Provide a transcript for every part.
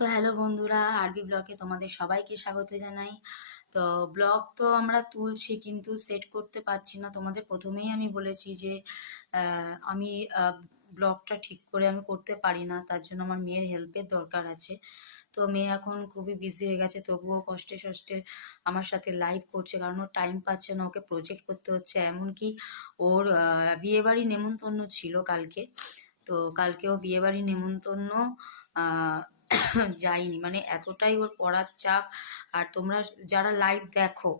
তো হ্যালো বন্ধুরা, আরবি ব্লগে তোমাদের সবাইকে স্বাগত জানাই। তো ব্লগ তো আমরা তুলছি কিন্তু সেট করতে পারছি না। তোমাদের প্রথমেই আমি বলেছি যে আমি ব্লগটা ঠিক করে আমি করতে পারি না, তার জন্য আমার মেয়ের হেল্পের দরকার আছে। তো মেয়ে এখন খুবই বিজি হয়ে গেছে, তবুও কষ্টে সষ্টে আমার সাথে লাইভ করছে, কারণ ওর টাইম পাচ্ছে না, ওকে প্রজেক্ট করতে হচ্ছে। এমনকি ওর বিয়েবাড়ি নেমন্তন্ন ছিল কালকে। তো কালকেও বিয়েবাড়ি নেমন্তন্ন আহ যাইনি, মানে এতটাই ওর পড়ার চাপ। আর তোমরা যারা লাইভ দেখো,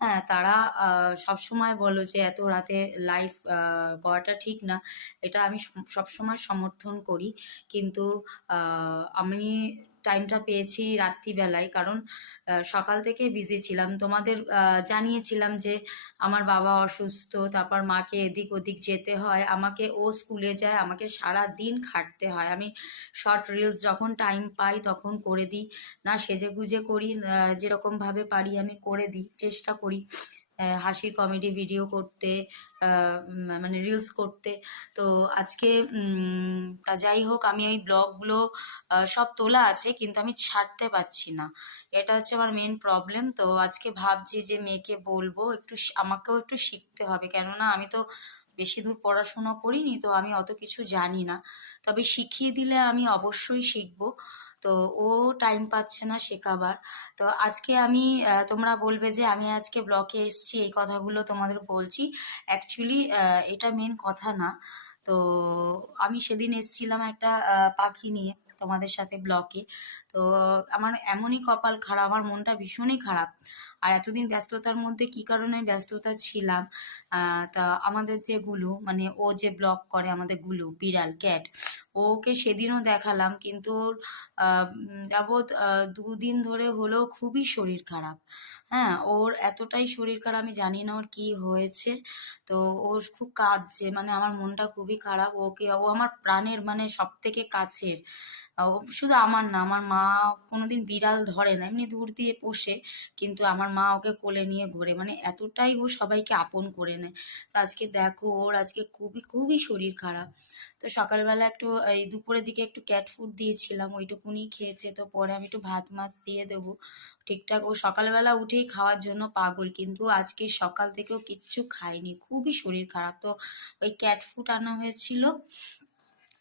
হ্যাঁ, তারা সবসময় বলো যে এত রাতে লাইভ করাটা ঠিক না। এটা আমি সবসময় সমর্থন করি, কিন্তু আমি টাইমটা পেয়েছি রাত্রিবেলায়, কারণ সকাল থেকে বিজি ছিলাম। তোমাদের জানিয়েছিলাম যে আমার বাবা অসুস্থ, তারপর মাকে এদিক ওদিক যেতে হয়, আমাকে ও স্কুলে যায়, আমাকে সারা দিন খাটতে হয়। আমি শর্ট রিলস যখন টাইম পাই তখন করে দিই, না সেজে গুজে করি, যেরকম ভাবে পারি আমি করে দিই, চেষ্টা করি হাসির কমেডি ভিডিও করতে, মানে রিলস করতে। তো আজকে তা যাই হোক, আমি এই ব্লগগুলো সব তোলা আছে, কিন্তু আমি ছাড়তে পারছি না। এটা হচ্ছে আমার মেন প্রবলেম। তো আজকে ভাবছি যে মেয়েকে বলবো একটু, আমাকেও একটু শিখতে হবে, কেননা আমি তো বেশি দূর পড়াশোনা করিনি, তো আমি অত কিছু জানি না। তবে শিখিয়ে দিলে আমি অবশ্যই শিখবো। তো ও টাইম পাচ্ছে না শেখাবার। তো আজকে আমি তোমরা বলবে যে আমি আজকে ব্লকে এসেছি, এই কথাগুলো তোমাদের বলছি। অ্যাকচুয়ালি এটা মেন কথা না। তো আমি সেদিন এসেছিলাম একটা পাখি নিয়ে তোমাদের সাথে ব্লকে। তো আমার এমনই কপাল খারাপ, আমার মনটা ভীষণই খারাপ। আর এতদিন ব্যস্ততার মধ্যে কি কারণে ব্যস্ততা ছিলাম, তা আমাদের যে গুলু, মানে ও যে ব্লগ করে, আমাদের গুলু বিড়াল ক্যাট, ওকে সেদিনও দেখালাম, কিন্তু ওর যাবৎ 2 দিন ধরে হলো খুবই শরীর খারাপ। হ্যাঁ, ওর এতটাই শরীর খারাপ, আমি জানি না ওর কি হয়েছে। তো ওর খুব কাঁদছে, মানে আমার মনটা খুবই খারাপ। ওকে, ও আমার প্রাণের, মানে সব থেকে কাছের। ও শুধু আমার না, আমার মা কোনোদিন বিড়াল ধরে না, এমনি দূর দিয়ে পোষে, কিন্তু আমার মা ওকে কোলে নিয়ে ঘোরে, মানে এতটাই ও সবাইকে আপন করে নেয়। তো আজকে দেখো, ওর আজকে খুবই খুবই শরীর খারাপ। তো সকালবেলা একটু, এই দুপুরের দিকে একটু ক্যাট ফুড দিয়েছিলাম, ওইটুকুনি খেয়েছে। তো পরে আমি একটু ভাত মাছ দিয়ে দেবো ঠিকঠাক। ও সকালবেলা উঠেই খাওয়ার জন্য পাগল, কিন্তু আজকে সকাল থেকেও কিচ্ছু খায়নি, খুবই শরীর খারাপ। তো ওই ক্যাট ফুড আনা হয়েছিল,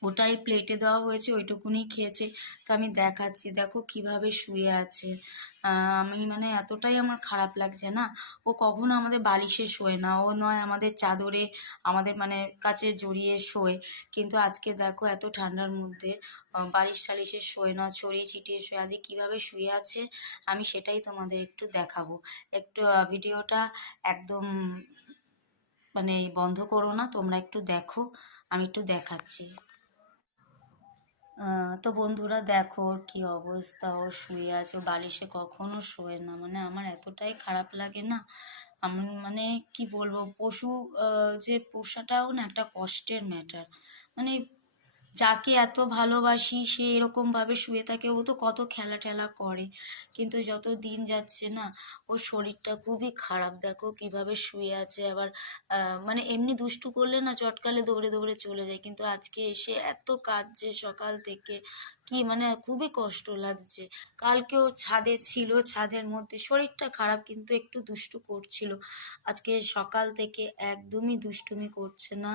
ওটাই প্লেটে দেওয়া হয়েছে, ওইটুকুনি খেয়েছে। তো আমি দেখাচ্ছি, দেখো কিভাবে শুয়ে আছে। আমি মানে এতটাই আমার খারাপ লাগছে না। ও কখনো আমাদের বালিশে শোয় না, ও নয় আমাদের চাদরে, আমাদের মানে কাছে জড়িয়ে শোয়। কিন্তু আজকে দেখো এত ঠান্ডার মধ্যে বালিশ টালিশে শোয় না, ছড়িয়ে ছিটিয়ে শোয়। আজকে কিভাবে শুয়ে আছে আমি সেটাই তোমাদের একটু দেখাবো। একটু ভিডিওটা একদম মানে বন্ধ করো না, তোমরা একটু দেখো, আমি একটু দেখাচ্ছি। তো বন্ধুরা দেখো ওর কি অবস্থা, ও শুয়ে আছে, ও বালিশে কখনো শোয় না, মানে আমার এতটাই খারাপ লাগে না। আমি মানে কি বলবো, পশু যে পোষাটাও না একটা কষ্টের ম্যাটার। মানে যাকে এত ভালোবাসি সে এরকম ভাবে শুয়ে থাকে, ও তো কত খেলা টেলা করে, কিন্তু যত দিন যাচ্ছে না ওর শরীরটা খুবই খারাপ। দেখো কিভাবে শুয়ে আছে। আবার মানে এমনি দুষ্টু করলে না চটকালে দৌড়ে দৌড়ে চলে যায়, কিন্তু আজকে এসে এত কাঁদছে সকাল থেকে, কি মানে খুবই কষ্ট লাগছে। কালকেও ছাদে ছিল, ছাদের মধ্যে শরীরটা খারাপ, কিন্তু একটু দুষ্টু করছিল। আজকে সকাল থেকে একদমই দুষ্টুমি করছে না,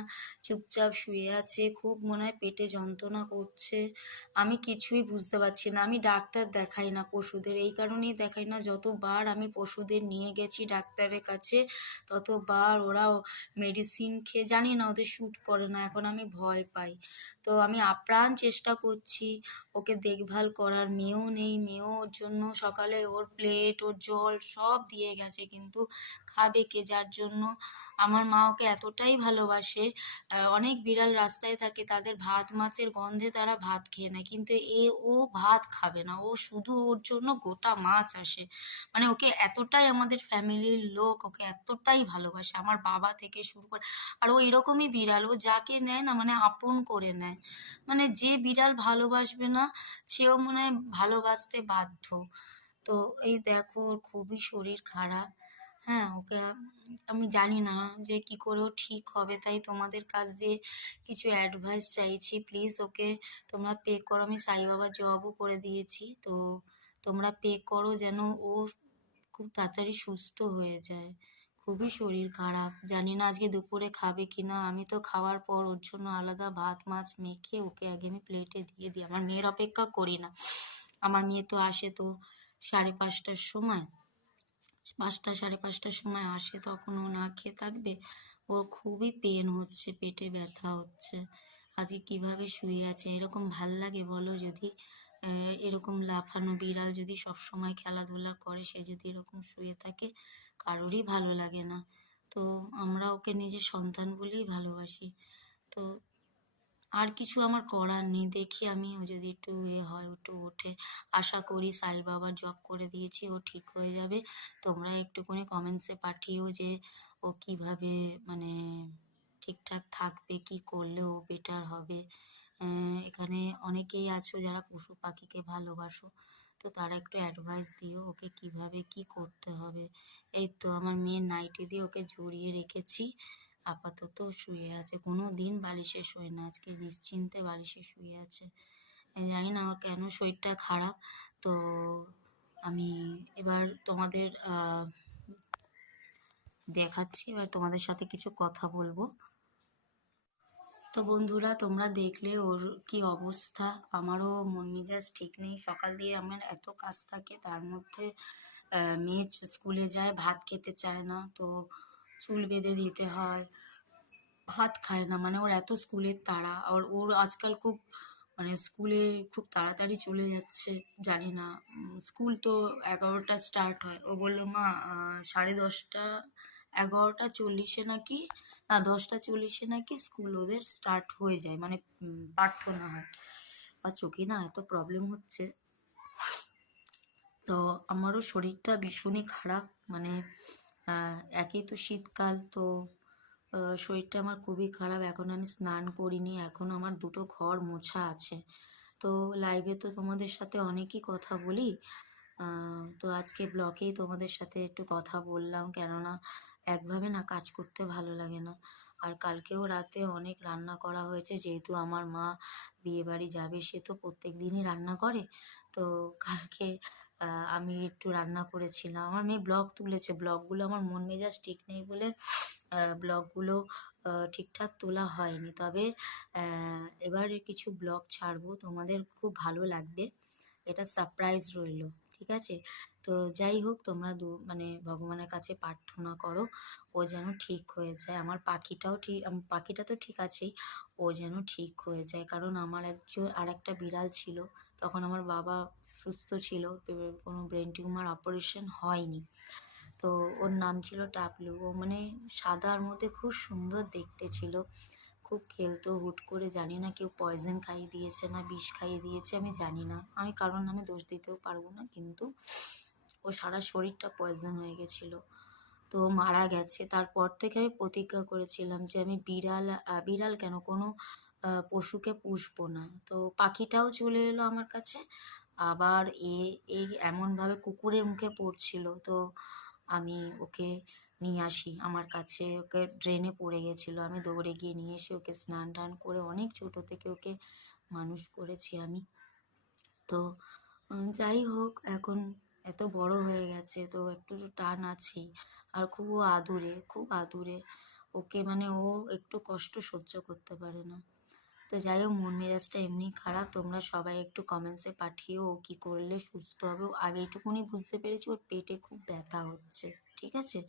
চুপচাপ শুয়ে আছে। খুব মনে হয় পেটে যন্ত্রণা করছে, আমি কিছুই বুঝতে পারছি না। আমি ডাক্তার দেখাই না পশুদের, এই কারণেই দেখাই না, যতবার আমি পশুদের নিয়ে গেছি ডাক্তারের কাছে ততবার ওরা মেডিসিন খেয়ে, জানি না ওদের শ্যুট করে না, এখন আমি ভয় পাই। তো আমি আপ্রাণ চেষ্টা করছি ওকে দেখভাল করার। মেয়েও নেই, মেয়েও ওর জন্য সকালে ওর প্লেট, ওর জল সব দিয়ে গেছে, কিন্তু খাবে কে? যার জন্য আমার মা ওকে এতটাই ভালোবাসে। অনেক বিড়াল রাস্তায় থাকে, তাদের ভাত মাছের গন্ধে তারা ভাত খেয়ে নেয়, কিন্তু ও ভাত খাবে না, ও শুধু ওর জন্য গোটা মাছ আসে। মানে ওকে এতটাই আমাদের ফ্যামিলির লোক ওকে এতটাই ভালোবাসে, আমার বাবা থেকে শুরু করে। আর ও এরকমই বিড়াল, ও যাকে নেয় না মানে আপন করে নেয়। মানে যে বিড়াল ভালোবাসবে না সেও মনে হয় ভালোবাসতে বাধ্য। তো এই দেখো ওর খুবই শরীর খারাপ। হ্যাঁ, ওকে আমি জানি না যে কি করেও ঠিক হবে, তাই তোমাদের কাছ দিয়ে কিছু অ্যাডভাইস চাইছি। প্লিজ ওকে তোমরা পে করো। আমি সাই বাবা জবও করে দিয়েছি, তো তোমরা পে করো যেন ও খুব তাড়াতাড়ি সুস্থ হয়ে যায়। খুবই শরীর খারাপ, জানি না আজকে দুপুরে খাবে কিনা। আমি তো খাওয়ার পর ওর জন্য আলাদা ভাত মাছ মেখে ওকে আগে আমি প্লেটে দিয়ে দিই। আমার মেয়ের অপেক্ষা করি না, আমার মেয়ে তো আসে তো 5:30টার সময়, 5টা 5:30টার সময় আসে, তখন ও না খেয়ে থাকবে? ওর খুবই পেন হচ্ছে, পেটে ব্যথা হচ্ছে। আজকে কিভাবে শুয়ে আছে, এরকম ভাল লাগে বলো? যদি এরকম লাফানো বিড়াল যদি সব সময় খেলাধুলা করে, সে যদি এরকম শুয়ে থাকে, কারোরই ভালো লাগে না। তো আমরা ওকে নিজের সন্তান বলেই ভালোবাসি। তো আর কিছু আমার করার নেই, দেখি আমি ও যদি একটু হয়, একটু ওঠে। আশা করি সাই বাবার জব করে দিয়েছি, ও ঠিক হয়ে যাবে। তোমরা একটুখানি কমেন্টসে পাঠিও যে ও কিভাবে মানে ঠিকঠাক থাকবে, কি করলে ও বেটার হবে। এখানে অনেকেই আছো যারা পশু পাখিকে ভালোবাসো, তো তারা একটু অ্যাডভাইস দিও ওকে কিভাবে কি করতে হবে। এই তো আমার মেয়ের নাইটি দিয়ে ওকে জড়িয়ে রেখেছি, আপাতত শুয়ে আছে। কোনো দিন বালিশে শোয় না, আজকে নিশ্চিন্তে বালিশে শুয়ে আছে। জানি না আমার কেন শরীরটা খারাপ। তো আমি এবার তোমাদের দেখাচ্ছি, এবার তোমাদের সাথে কিছু কথা বলবো। তো বন্ধুরা, তোমরা দেখলে ওর কি অবস্থা। আমারও মন মেজাজ ঠিক নেই, সকাল দিয়ে আমার এত কাজ থাকে, তার মধ্যে মেয়ে স্কুলে যায়, ভাত খেতে চায় না, তো চুল বেঁধে দিতে হয়, ভাত খায় না। মানে ওর এত স্কুলের তাড়া, আর ওর আজকাল খুব মানে স্কুলে খুব তাড়াতাড়ি চলে যাচ্ছে। জানি না, স্কুল তো 11টা স্টার্ট হয়, ও বললো মা 10:30, 11টা 40-এ নাকি, না 10টা 40-এ নাকি স্কুল ওদের স্টার্ট হয়ে যায়, মানে প্রার্থনা হয়। আর চোখে না এত প্রবলেম হচ্ছে, তো আমারও শরীরটা ভীষণই খারাপ। মানে একই তো শীতকাল, তো শরীরটা আমার খুবই খারাপ। এখন আমি স্নান করিনি, এখন আমার দুটো ঘর মোছা আছে। তো লাইভে তো তোমাদের সাথে অনেকই কথা বলি, তো আজকে ব্লগেই তোমাদের সাথে একটু কথা বললাম, কেননা একভাবে না কাজ করতে ভালো লাগে না। আর কালকেও রাতে অনেক রান্না করা হয়েছে, যেহেতু আমার মা বিয়েবাড়ি যাবে, সে তো প্রত্যেক দিনই রান্না করে। তো কালকে আমি একটু রান্না করেছিলাম। আমার মেয়ে ব্লগ তুলেছে, ব্লগগুলো আমার মন মেজাজ ঠিক নেই বলে ব্লগগুলো ঠিকঠাক তোলা হয়নি। তবে এবারে কিছু ব্লগ ছাড়বো, তোমাদের খুব ভালো লাগবে, এটা সারপ্রাইজ রইলো, ঠিক আছে? তো যাই হোক, তোমরা মানে ভগবানের কাছে প্রার্থনা করো ও যেন ঠিক হয়ে যায়। আমার পাখিটাও ঠিক, পাখিটা তো ঠিক আছেই, ও যেন ঠিক হয়ে যায়। কারণ আমার আর একটা বিড়াল ছিল, তখন আমার বাবা সুস্থ ছিল, কোনো ব্রেন টিউমার অপারেশন হয়নি। তো ওর নাম ছিল টাকলু। ও মানে সাদার মধ্যে খুব সুন্দর দেখতে ছিল, খুব খেলতো। হুট করে জানি না কেউ পয়জন খাইয়ে দিয়েছে না বিষ খাইয়ে দিয়েছে, আমি জানি না, আমি কারোর নামে দোষ দিতেও পারবো না, কিন্তু ও সারা শরীরটা পয়জন হয়ে গেছিলো, তো মারা গেছে। তারপর থেকে আমি প্রতিজ্ঞা করেছিলাম যে আমি বিড়াল কেন, কোনো পশুকে পুষবো না। তো পাখিটাও চলে এলো আমার কাছে, আবার এই এমনভাবে কুকুরের মুখে পড়ছিল, তো আমি ওকে নিয়ে আসি আমার কাছে। ওকে ড্রেনে পড়ে গেছিলো, আমি দৌড়ে গিয়ে নিয়ে এসে ওকে স্নান টান করে, অনেক ছোটো থেকে ওকে মানুষ করেছি আমি। তো যাই হোক, এখন এত বড় হয়ে গেছে, তো একটু তো টান আছেই। আর খুব আদুরে, খুব আদুরে ওকে, মানে ও একটু কষ্ট সহ্য করতে পারে না। তো যাই হোক, মন মেজাজটা এমনি খারাপ। তোমরা সবাই একটু কমেন্টসে পাঠিও ও কী করলে সুস্থ হবে। আর এইটুকুনি বুঝতে পেরেছি, ওর পেটে খুব ব্যথা হচ্ছে, ঠিক আছে?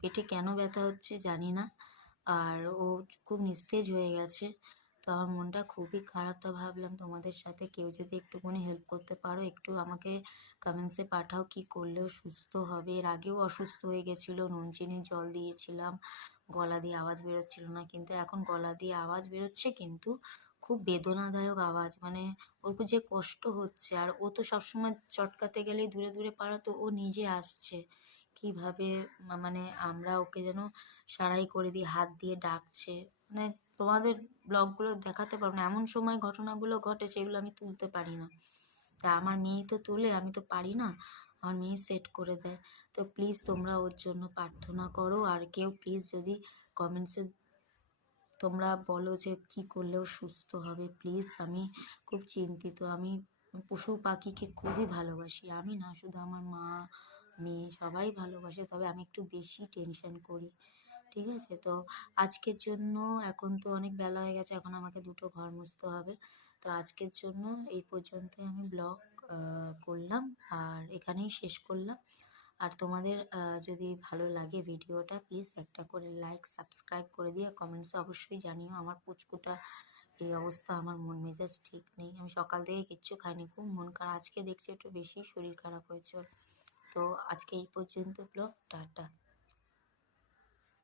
পেটে কেন ব্যথা হচ্ছে জানি না, আর ও খুব নিস্তেজ হয়ে গেছে। তো আমার মনটা খুবই খারাপ, তো ভাবলাম তোমাদের সাথে কেউ যদি একটুখানি হেল্প করতে পারো, একটু আমাকে কমেন্টসে পাঠাও কি করলে ও সুস্থ হবে। এর আগেও অসুস্থ হয়ে গেছিলো, নুন চিনির জল দিয়েছিলাম, গলা দিয়ে আওয়াজ বেরোচ্ছিল না, কিন্তু এখন গলা দিয়ে আওয়াজ বেরোচ্ছে, কিন্তু খুব বেদনাদায়ক আওয়াজ। মানে ওর যে কষ্ট হচ্ছে, আর ও তো সবসময় চটকাতে গেলেই দূরে দূরে পালাতো, ও নিজে আসছে কিভাবে, মানে আমরা ওকে যেন সারাই করে দিই, হাত দিয়ে ডাকছে। মানে তোমাদের ব্লগগুলো দেখাতে পারবো না, এমন সময় ঘটনাগুলো ঘটে সেগুলো আমি তুলতে পারি না। তা আমার মেয়ে তো তোলে, আমি তো পারি না। আমার মেয়ে সেট করে দেয়। তো প্লিজ তোমরা ওর জন্য প্রার্থনা করো। আর কেউ প্লিজ যদি কমেন্টসে তোমরা বলো যে কি করলে ও সুস্থ হবে, প্লিজ। আমি খুব চিন্তিত। আমি পশু পাখিকে খুবই ভালোবাসি, আমি না, শুধু আমার মা, মেয়ে সবাই ভালোবাসে, তবে আমি একটু বেশি টেনশন করি। ঠিক আছে, তো আজকের জন্য, এখন তো অনেক বেলা হয়ে গেছে, এখন আমাকে দুটো ঘর মুছতে হবে। তো আজকের জন্য এই পর্যন্তই আমি ব্লগ করলাম, আর এখানেই শেষ করলাম। আর তোমাদের যদি ভালো লাগে ভিডিওটা, প্লিজ একটা করে লাইক সাবস্ক্রাইব করে দিয়ে কমেন্টসে অবশ্যই জানিও। আমার পুচকুটা এই অবস্থা, আমার মন মেজাজ ঠিক নেই, আমি সকাল থেকে কিচ্ছু খাইনি, খুব মন খারাপ। আজকে দেখছি একটু বেশি শরীর খারাপ হয়েছে। তো আজকে এই পর্যন্ত ব্লগ, টাটা।